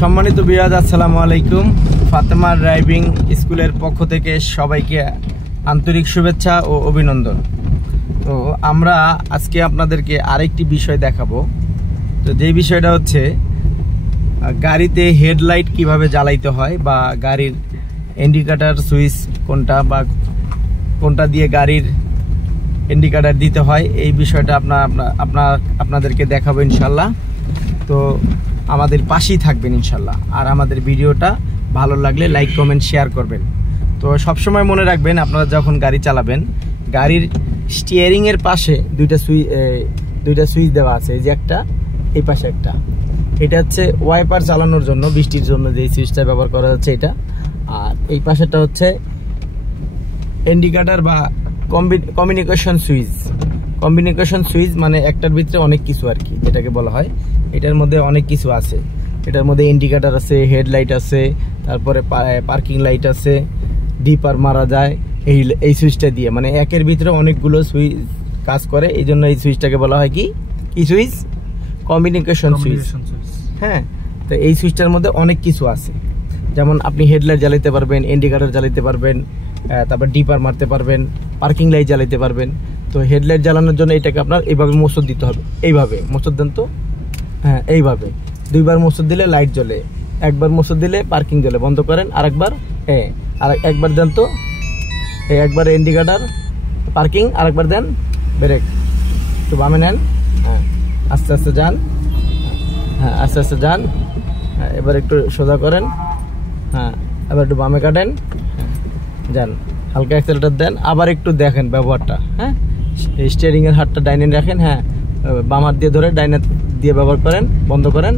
সম্মানিত বিয়াজ, আসসালামু আলাইকুম। ফাতেমা ড্রাইভিং স্কুলের পক্ষ থেকে সবাইকে আন্তরিক শুভেচ্ছা ও অভিনন্দন। তো আমরা আজকে আপনাদেরকে আরেকটি বিষয় দেখাবো। তো যে বিষয়টা হচ্ছে গাড়িতে হেডলাইট কিভাবে জ্বালাইতে হয়, বা গাড়ির ইন্ডিকেটর সুইচ কোনটা বা কোনটা দিয়ে গাড়ির ইন্ডিকেটর দিতে হয়, এই বিষয়টা আপনাদেরকে দেখাবো ইনশাল্লাহ। তো আমাদের পাশেই থাকবেন ইনশাল্লাহ। আর আমাদের ভিডিওটা ভালো লাগলে লাইক কমেন্ট শেয়ার করবেন। তো সবসময় মনে রাখবেন, আপনারা যখন গাড়ি চালাবেন, গাড়ির স্টিয়ারিংয়ের পাশে দুইটা সুইচ দেওয়া আছে। এই যে একটা, এই পাশে একটা। এটা হচ্ছে ওয়াইপার চালানোর জন্য, বৃষ্টির জন্য যে সুইচটা ব্যবহার করা হচ্ছে এটা। আর এই পাশেটা হচ্ছে ইন্ডিকেটর বা কমিউনিকেশন সুইচ। কমিউনিকেশন সুইচ মানে একটার ভিতরে অনেক কিছু আর কি, যেটাকে বলা হয়। এটার মধ্যে অনেক কিছু আছে। এটার মধ্যে ইন্ডিকেটর আছে, হেডলাইট আছে, তারপরে পার্কিং লাইট আছে, ডিপার মারা যায় এই সুইচটা দিয়ে। মানে একের ভিতরে অনেকগুলো সুইচ কাজ করে, এই জন্য এই সুইচটাকে বলা হয় কি সুইচ? Communication switch. হ্যাঁ, তো এই সুইচটার মধ্যে অনেক কিছু আছে। যেমন আপনি হেডলাইট জ্বালাইতে পারবেন, ইন্ডিকেটর জ্বালাইতে পারবেন, তারপর ডিপার মারতে পারবেন, পার্কিং লাইট জ্বালাইতে পারবেন। তো হেডলাইট জ্বালানোর জন্য এটাকে আপনার এইভাবে মোচড় দিতে হবে। এইভাবে মোচড় দেন তো। হ্যাঁ, এইভাবে দুইবার মোচড় দিলে লাইট জ্বলে, একবার মোচড় দিলে পার্কিং জ্বলে। বন্ধ করেন, আরেকবার। হ্যাঁ, আর একবার দেন তো। একবার ইন্ডিকেটর, পার্কিং, আরেকবার দেন ব্রেক। একটু বামে নেন। হ্যাঁ, আস্তে আস্তে যান। হ্যাঁ, আস্তে আস্তে যান। হ্যাঁ, এবার একটু সোজা করেন। হ্যাঁ, এবার একটু বামে কাটেন। যান, হালকা অ্যাক্সেলেটর দেন। আবার একটু দেখেন ব্যবহারটা। হ্যাঁ, স্টিয়ারিংয়ের হাতটা ডাইনে রাখেন। হ্যাঁ, বাম হাত দিয়ে ধরে ডাইনে দিয়ে ব্যবহার করেন। বন্ধ করেন,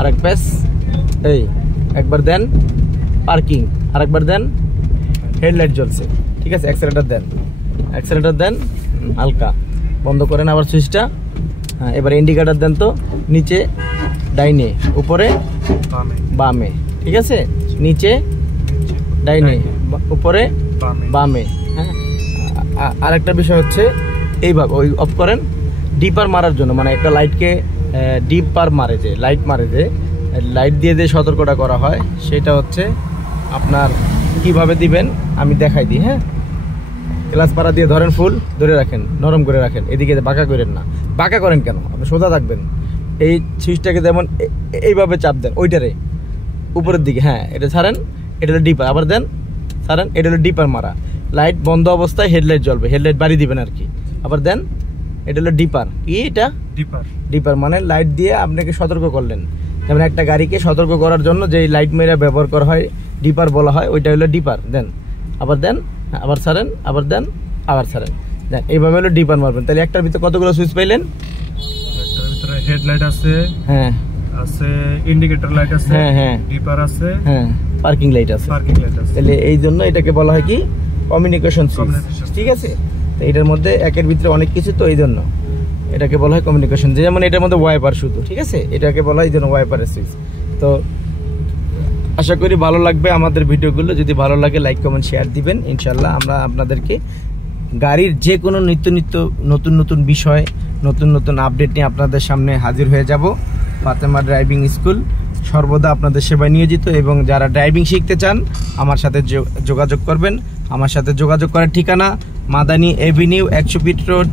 আরেক প্যাস। এই একবার দেন পার্কিং, আরেকবার দেন হেডলাইট জ্বলছে। ঠিক আছে, অ্যাক্সেলেটর দেন, অ্যাক্সেলেটর দেন হালকা। বন্ধ করেন আবার সুইচটা। হ্যাঁ, এবার ইন্ডিকেটর দেন তো। নিচে ডাইনে, উপরে বামে। ঠিক আছে, নিচে ডাইনে, উপরে বামে। হ্যাঁ, আরেকটা বিষয় হচ্ছে এইভাবে ওই অফ করেন ডিপার মারার জন্য। মানে একটা লাইটকে ডিপার মারে, যে লাইট মারে, যে লাইট দিয়ে যে সতর্কতা করা হয়, সেটা হচ্ছে আপনার কিভাবে দিবেন আমি দেখাই দিই। হ্যাঁ, গ্লাস পাড়া দিয়ে ধরেন, ফুল ধরে রাখেন, নরম করে রাখেন। এদিকে বাঁকা করেন না। বাঁকা করেন কেন? আপনি সোজা থাকবেন। এই সুইচটাকে যেমন এইভাবে চাপ দেন, ওইটারে উপরের দিকে। হ্যাঁ, এটা ছাড়েন, এটা হলো ডিপার। আবার দেন, ছাড়েন, এটা হলো ডিপার মারা। লাইট বন্ধ অবস্থায় হেডলাইট জ্বলবে, হেডলাইট বাড়ি দিবেন আর কি। আবার দেন, এটা হলো ডিপার। কি এটা? ডিপার মানে লাইট দিয়ে আপনাকে সতর্ক করলেন। যেমন একটা গাড়িকে সতর্ক করার জন্য যে লাইট মেরা ব্যবহার করা হয়, ডিপার বলা হয়, ওইটা হলো ডিপার। দেন, আবার দেন, আবার ছাড়েন, আবার দেন, আবার ছাড়েন। দেন, এইভাবে হলো ডিপার মারবেন। তাহলে একটার ভিতরে কতগুলো সুইচ পাইলেন? একটার ভিতরে হেডলাইট আছে, হ্যাঁ আছে ইন্ডিকেটর লাইট আছে, হ্যাঁ হ্যাঁ, ডিপার আছে, হ্যাঁ, পার্কিং লাইট আছে। তাহলে এই জন্য এটাকে বলা হয় কি কমিউনিকেশন সুইচ। ঠিক আছে, তো এটার মধ্যে একের ভিতরে অনেক কিছু, তো এই জন্য এটাকে বলা হয় কমিউনিকেশন। যেমন এটার মধ্যে ওয়াইপার শুধু। ঠিক আছে, এটাকে বলা হয় এই জন্য ওয়াইপারের সুইচ। তো আশা করি ভালো লাগবে আমাদের ভিডিওগুলো। যদি ভালো লাগে লাইক কমেন্ট শেয়ার দিবেন ইনশাল্লাহ। আমরা আপনাদেরকে গাড়ির যে কোনো নতুন নতুন বিষয়, নতুন নতুন আপডেট নিয়ে আপনাদের সামনে হাজির হয়ে যাব। ফাতেমা ড্রাইভিং স্কুল সর্বদা আপনাদের সেবায় নিয়োজিত। এবং যারা ড্রাইভিং শিখতে চান, আমার সাথে যোগাযোগ করবেন। আমার সাথে যোগাযোগ করার ঠিকানা Madani avenue, 100 feet road,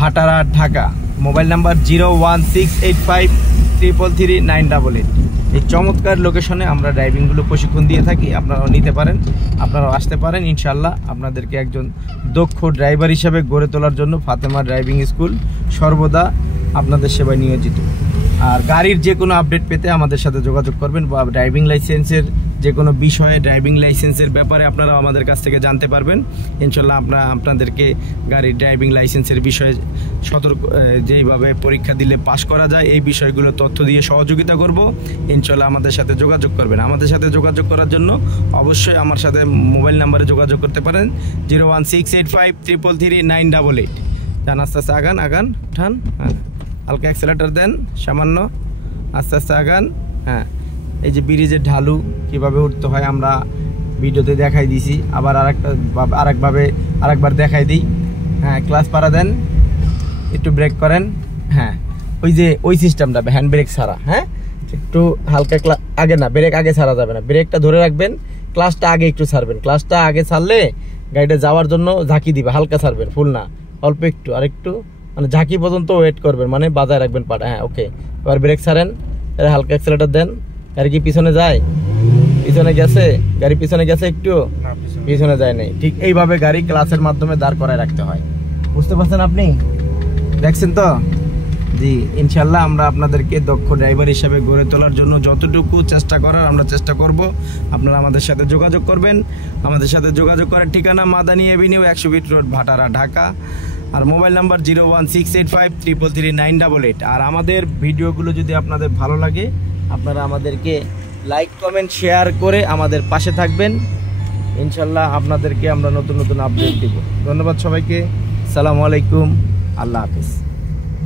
Bhatara, Dhaka. Mobile number 01685333988। এই চমৎকার লোকেশনে আমরা ড্রাইভিংগুলো প্রশিক্ষণ দিয়ে থাকি। আপনারাও নিতে পারেন, আপনারাও আসতে পারেন ইনশাল্লাহ। আপনাদেরকে একজন দক্ষ ড্রাইভার হিসেবে গড়ে তোলার জন্য ফাতেমা ড্রাইভিং স্কুল সর্বদা আপনাদের সেবায় নিয়োজিত। আর গাড়ির যে কোনো আপডেট পেতে আমাদের সাথে যোগাযোগ করবেন, বা ড্রাইভিং লাইসেন্সের যে কোনো বিষয়ে, ড্রাইভিং লাইসেন্সের ব্যাপারে আপনারা আমাদের কাছ থেকে জানতে পারবেন ইনশাল্লাহ। আমরা আপনাদেরকে গাড়ির ড্রাইভিং লাইসেন্সের বিষয়ে যেইভাবে পরীক্ষা দিলে পাস করা যায়, এই বিষয়গুলো তথ্য দিয়ে সহযোগিতা করব ইনশাল্লাহ। আমাদের সাথে যোগাযোগ করবেন। আমাদের সাথে যোগাযোগ করার জন্য অবশ্যই আমার সাথে মোবাইল নাম্বারে যোগাযোগ করতে পারেন, 01685333988। যান, আস্তে আস্তে আগান, উঠান। হ্যাঁ, হালকা অ্যাক্সেলেটর দেন সামান্য, আস্তে আস্তে আগান। হ্যাঁ, এই যে ব্রিজের ঢালু কিভাবে উঠতে হয় আমরা ভিডিওতে দেখাই দিছি। আবার আরেকবার দেখাই দিই। হ্যাঁ, ক্লাস পাড়া দেন, একটু ব্রেক করেন। হ্যাঁ, ওই যে ওই সিস্টেমটা হ্যান্ড ব্রেক ছাড়া। হ্যাঁ, একটু হালকা আগে না, ব্রেক আগে ছাড়া যাবে না, ব্রেকটা ধরে রাখবেন, ক্লাসটা আগে একটু ছাড়বেন, ক্লাসটা আগে ছাড়লে গাড়িটা যাওয়ার জন্য ঝাঁকি দিবে, হালকা ছাড়বেন, ফুল না, অল্প একটু, আর একটু মানে ঝাঁকি পর্যন্ত ওয়েট করবেন, মানে বাজায় রাখবেন পাটা। হ্যাঁ ওকে, এবার ব্রেক ছাড়েন, এবার হালকা অ্যাক্সেলেটার দেন। গাড়ি কি পিছনে যায়? পিছনে গেছে? গাড়ি পিছনে গেছে একটু? পিছনে যায় নাই। ঠিক এইভাবে গাড়ি ক্লাসের মাধ্যমে দাঁড় করায় রাখতে হয়। বুঝতে পারছেন আপনি? দেখছেন তো? জি, ইনশাল্লাহ আমরা আপনাদেরকে দক্ষ ড্রাইভার হিসেবে গড়ে তোলার জন্য যতটুকু চেষ্টা করার আমরা চেষ্টা করব। আপনারা আমাদের সাথে যোগাযোগ করবেন। আমাদের সাথে যোগাযোগ করার ঠিকানা Madani avenue 100 feet road, Bhatara, Dhaka. আর মোবাইল নাম্বার 01685339988। আর আমাদের ভিডিওগুলো যদি আপনাদের ভালো লাগে, আপনারা আমাদেরকে লাইক, কমেন্ট, শেয়ার করে আমাদের পাশে থাকবেন। ইনশাল্লাহ আপনাদেরকে আমরা নতুন নতুন আপডেট দিব। ধন্যবাদ সবাইকে। আসসালামু আলাইকুম, আল্লাহ হাফেজ।